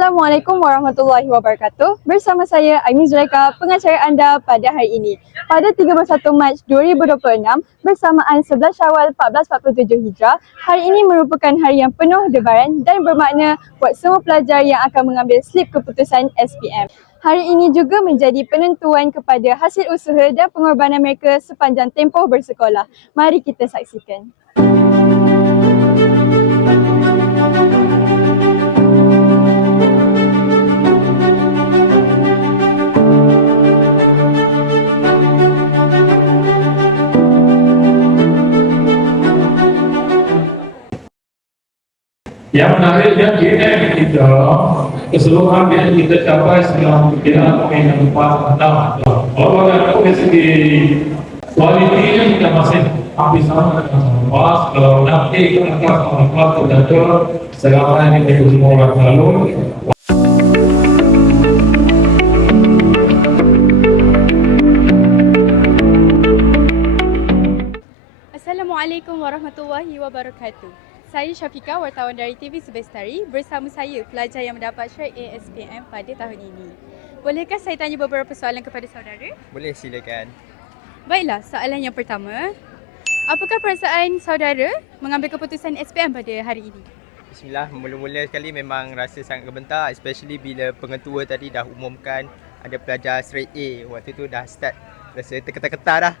Assalamualaikum warahmatullahi wabarakatuh. Bersama saya Aimin Zulaika, pengacara anda pada hari ini. Pada 31 Mac 2026 bersamaan 11 Syawal 1447 Hijrah, hari ini merupakan hari yang penuh debaran dan bermakna buat semua pelajar yang akan mengambil slip keputusan SPM. Hari ini juga menjadi penentuan kepada hasil usaha dan pengorbanan mereka sepanjang tempoh bersekolah. Mari kita saksikan. Yang menariknya GM kita keseluruhan yang kita capai setelah kita yang 4 6. Kalau dari segi kualitinya kita masih hampir sama dengan pas. Kalau nanti kita akan terdapat selama ini kita semua orang selalu. Assalamualaikum warahmatullahi wabarakatuh. Saya Syafiqah, wartawan dari TV Subestari. Bersama saya, pelajar yang mendapat syarikat ASPM pada tahun ini. Bolehkah saya tanya beberapa soalan kepada saudara? Boleh, silakan. Baiklah, soalan yang pertama. Apakah perasaan saudara mengambil keputusan SPM pada hari ini? Bismillah, mula-mula sekali memang rasa sangat gemetar, especially bila pengetua tadi dah umumkan ada pelajar straight A. Waktu tu dah start rasa terketar-ketar dah.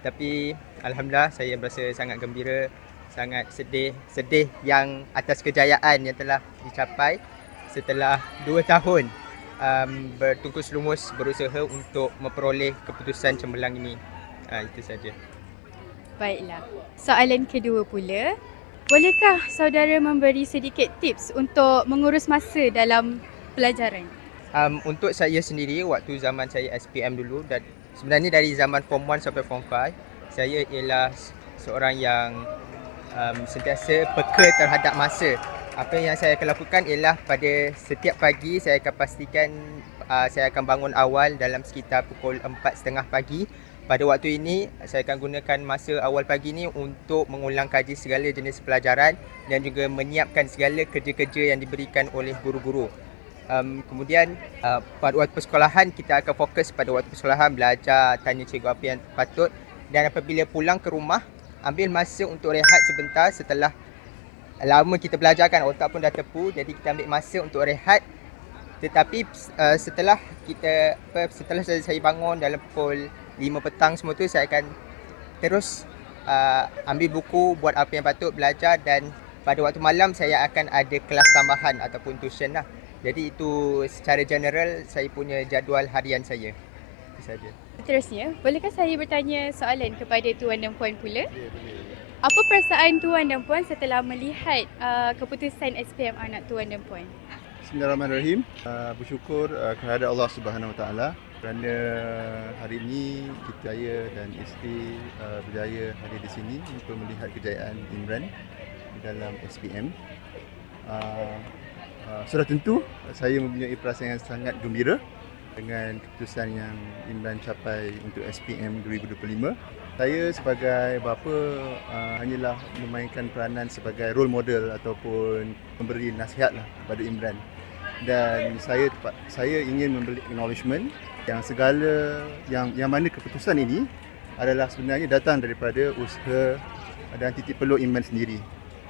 Tapi Alhamdulillah saya berasa sangat gembira, sangat sedih yang atas kejayaan yang telah dicapai setelah 2 tahun bertungkus lumus berusaha untuk memperoleh keputusan cemerlang ini. Itu saja. Baiklah. Soalan kedua pula. Bolehkah saudara memberi sedikit tips untuk mengurus masa dalam pelajaran? Untuk saya sendiri, waktu zaman saya SPM dulu, dan sebenarnya dari zaman Form 1 sampai Form 5, saya ialah seorang yang sentiasa peka terhadap masa. Apa yang saya akan lakukan ialah pada setiap pagi saya akan pastikan saya akan bangun awal dalam sekitar pukul 4.30 pagi. Pada waktu ini saya akan gunakan masa awal pagi ni untuk mengulang kaji segala jenis pelajaran dan juga menyiapkan segala kerja-kerja yang diberikan oleh guru-guru. Kemudian pada waktu persekolahan kita akan fokus pada waktu persekolahan, belajar, tanya cikgu apa yang patut, dan apabila pulang ke rumah ambil masa untuk rehat sebentar. Setelah lama kita belajar kan, otak pun dah tepu, jadi kita ambil masa untuk rehat. Tetapi setelah saya bangun dalam pukul 5 petang semua tu, saya akan terus ambil buku, buat apa yang patut, belajar, dan pada waktu malam saya akan ada kelas tambahan ataupun tuition lah. Jadi itu secara general saya punya jadual harian saya. Itu saja. Seterusnya, bolehkah saya bertanya soalan kepada Tuan dan Puan pula? Apa perasaan Tuan dan Puan setelah melihat keputusan SPM anak Tuan dan Puan? Bismillahirrahmanirrahim. Bersyukur kepada Allah Subhanahu Wa Taala kerana hari ini kita dan isteri berjaya hadir di sini untuk melihat kejayaan Imran di dalam SPM. Sudah tentu saya mempunyai perasaan yang sangat gembira dengan keputusan yang Imran capai untuk SPM 2025. Saya sebagai bapa hanyalah memainkan peranan sebagai role model ataupun memberi nasihatlah kepada Imran. Dan saya ingin memberi acknowledgement yang segala yang mana keputusan ini adalah sebenarnya datang daripada usaha dan titik peluh Imran sendiri.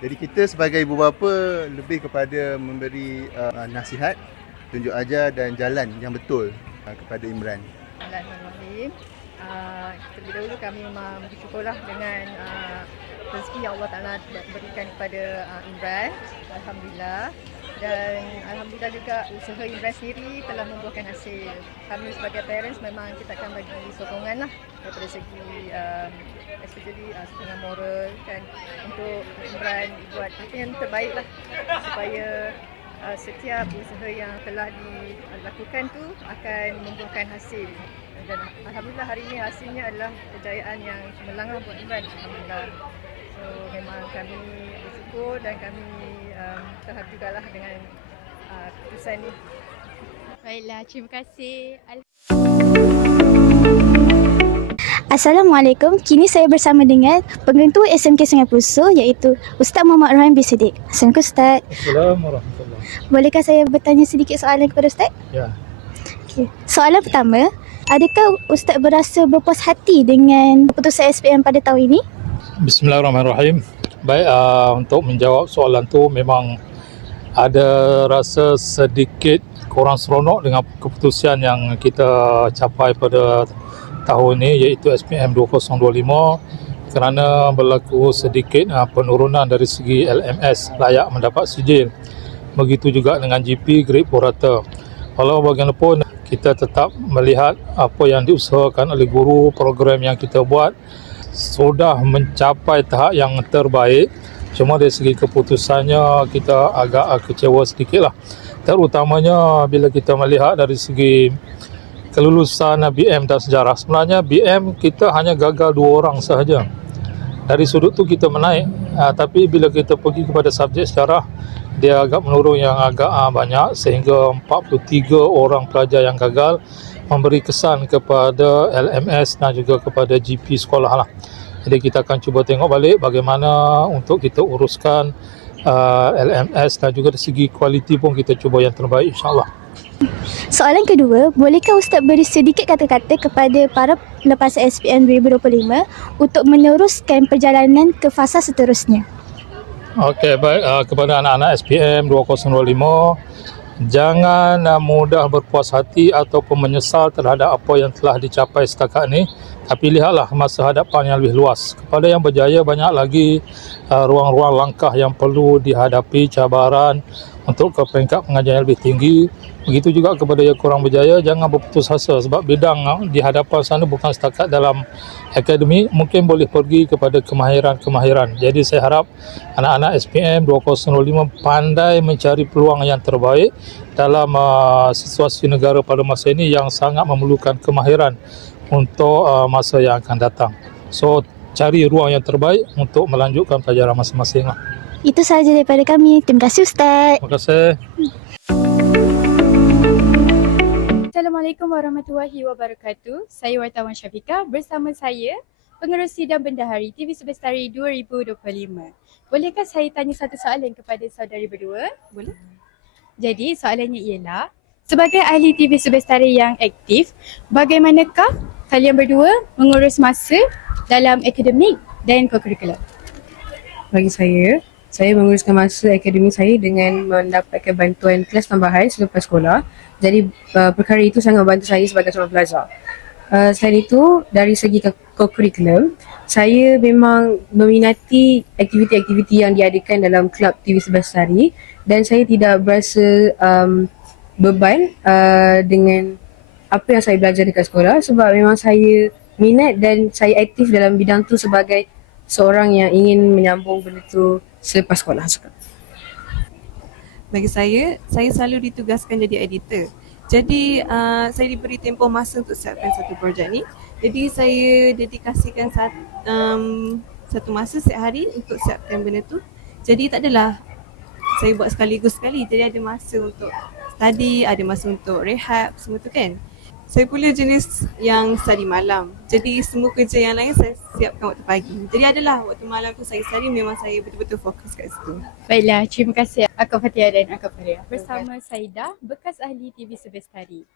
Jadi kita sebagai ibu bapa lebih kepada memberi nasihat, tunjuk ajar dan jalan yang betul kepada Imran. Alhamdulillah. Terlebih dahulu kami memang bersyukurlah dengan rezeki yang Allah Ta'ala berikan kepada Imran. Alhamdulillah. Dan Alhamdulillah juga usaha Imran sendiri telah membuahkan hasil. Kami sebagai parents memang kita akan bagi sokongan lah daripada segi especially sokongan moral kan, untuk Imran buat apa yang terbaik lah supaya setiap usaha yang telah dilakukan tu akan membuahkan hasil. Dan Alhamdulillah hari ini hasilnya adalah kejayaan yang cemerlang buat Imran. Alhamdulillah. So memang kami bersyukur dan kami terhad jugalah dengan keputusan ni. Baiklah, terima kasih. Assalamualaikum. Kini saya bersama dengan pengetua SMK Sungai Pusuh iaitu Ustaz Muhammad Rahim bin Siddiq. Assalamualaikum Ustaz. Assalamualaikum warahmatullahi wabarakatuh. Bolehkah saya bertanya sedikit soalan kepada Ustaz? Ya. Okay. Soalan pertama, adakah Ustaz berasa berpuas hati dengan keputusan SPM pada tahun ini? Bismillahirrahmanirrahim. Baik, untuk menjawab soalan tu memang ada rasa sedikit kurang seronok dengan keputusan yang kita capai pada tahun ini, iaitu SPM 2025, kerana berlaku sedikit penurunan dari segi LMS, layak mendapat sijil. Begitu juga dengan GP grade purata. Walau bagaimanapun kita tetap melihat apa yang diusahakan oleh guru, program yang kita buat sudah mencapai tahap yang terbaik. Cuma dari segi keputusannya kita agak kecewa sedikit lah. Terutamanya bila kita melihat dari segi kelulusan BM dan sejarah. Sebenarnya BM kita hanya gagal 2 orang sahaja. Dari sudut tu kita menaik, tapi bila kita pergi kepada subjek sejarah, dia agak menurun yang agak banyak, sehingga 43 orang pelajar yang gagal, memberi kesan kepada LMS dan juga kepada GP sekolah lah. Jadi kita akan cuba tengok balik bagaimana untuk kita uruskan LMS dan juga dari segi kualiti pun kita cuba yang terbaik, insyaAllah. Soalan kedua, bolehkah Ustaz beri sedikit kata-kata kepada para pelepas SPM 2025 untuk meneruskan perjalanan ke fasa seterusnya? Okey, baik, kepada anak-anak SPM 2025, jangan mudah berpuas hati ataupun menyesal terhadap apa yang telah dicapai setakat ini, tapi lihatlah masa hadapan yang lebih luas. Kepada yang berjaya, banyak lagi ruang-ruang langkah yang perlu dihadapi, cabaran untuk ke peringkat pengajian yang lebih tinggi. Begitu juga kepada yang kurang berjaya, jangan berputus asa, sebab bidang di hadapan sana bukan setakat dalam akademik, mungkin boleh pergi kepada kemahiran-kemahiran. Jadi saya harap anak-anak SPM 2025 pandai mencari peluang yang terbaik dalam situasi negara pada masa ini yang sangat memerlukan kemahiran untuk masa yang akan datang. So, cari ruang yang terbaik untuk melanjutkan pelajaran masing-masing lah. Itu sahaja daripada kami. Terima kasih Ustaz. Terima kasih. Assalamualaikum warahmatullahi wabarakatuh. Saya wartawan Syafiqah, bersama saya Pengerusi dan Bendahari TV Subestari 2025. Bolehkah saya tanya satu soalan kepada saudari berdua? Boleh? Jadi soalannya ialah, sebagai ahli TV Subestari yang aktif, bagaimanakah kalian berdua mengurus masa dalam akademik dan co-curricular? Bagi saya menguruskan masa akademik saya dengan mendapatkan bantuan kelas tambahan selepas sekolah. Jadi perkara itu sangat membantu saya sebagai seorang pelajar. Selain itu, dari segi co-curriculum, saya memang meminati aktiviti-aktiviti yang diadakan dalam Kelab TV Subestari dan saya tidak berasa beban dengan apa yang saya belajar dekat sekolah, sebab memang saya minat dan saya aktif dalam bidang tu sebagai seorang yang ingin menyambung benda tu selepas sekolah. Bagi saya selalu ditugaskan jadi editor. Jadi saya diberi tempoh masa untuk siapkan satu projek ni. Jadi saya dedikasikan satu masa setiap hari untuk siapkan benda tu. Jadi tak adalah saya buat sekaligus sekali. Jadi ada masa untuk study, ada masa untuk rehat, semua tu kan. Saya pula jenis yang study malam. Jadi semua kerja yang lain saya siapkan waktu pagi. Jadi adalah waktu malam tu saya study, memang saya betul-betul fokus kat situ. Baiklah, terima kasih Akak Fatia dan Akak Faria. Bersama Saidah, bekas ahli TV Subestari.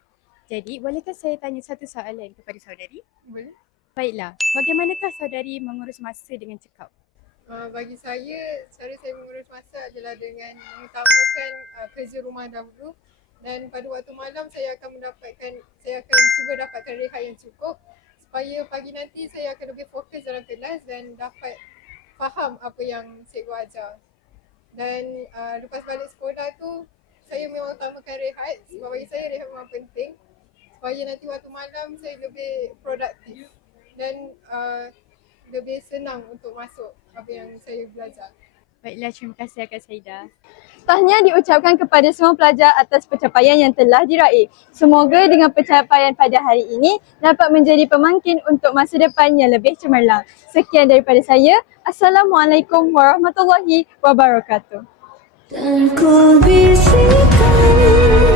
Jadi, bolehkah saya tanya satu soalan kepada saudari? Boleh. Baiklah, bagaimanakah saudari mengurus masa dengan cekap? Bagi saya, cara saya mengurus masa adalah dengan mengutamakan kerja rumah dahulu. Dan pada waktu malam saya akan cuba dapatkan rehat yang cukup supaya pagi nanti saya akan lebih fokus dalam kelas dan dapat faham apa yang cikgu ajar. Dan lepas balik sekolah tu, saya memang utamakan rehat sebab bagi saya rehat memang penting supaya nanti waktu malam saya lebih produktif dan lebih senang untuk masuk apa yang saya belajar. Baiklah, terima kasih Akak Saidah. Tahniah diucapkan kepada semua pelajar atas pencapaian yang telah diraih. Semoga dengan pencapaian pada hari ini dapat menjadi pemangkin untuk masa depan yang lebih cemerlang. Sekian daripada saya. Assalamualaikum warahmatullahi wabarakatuh. Dan ku bisikan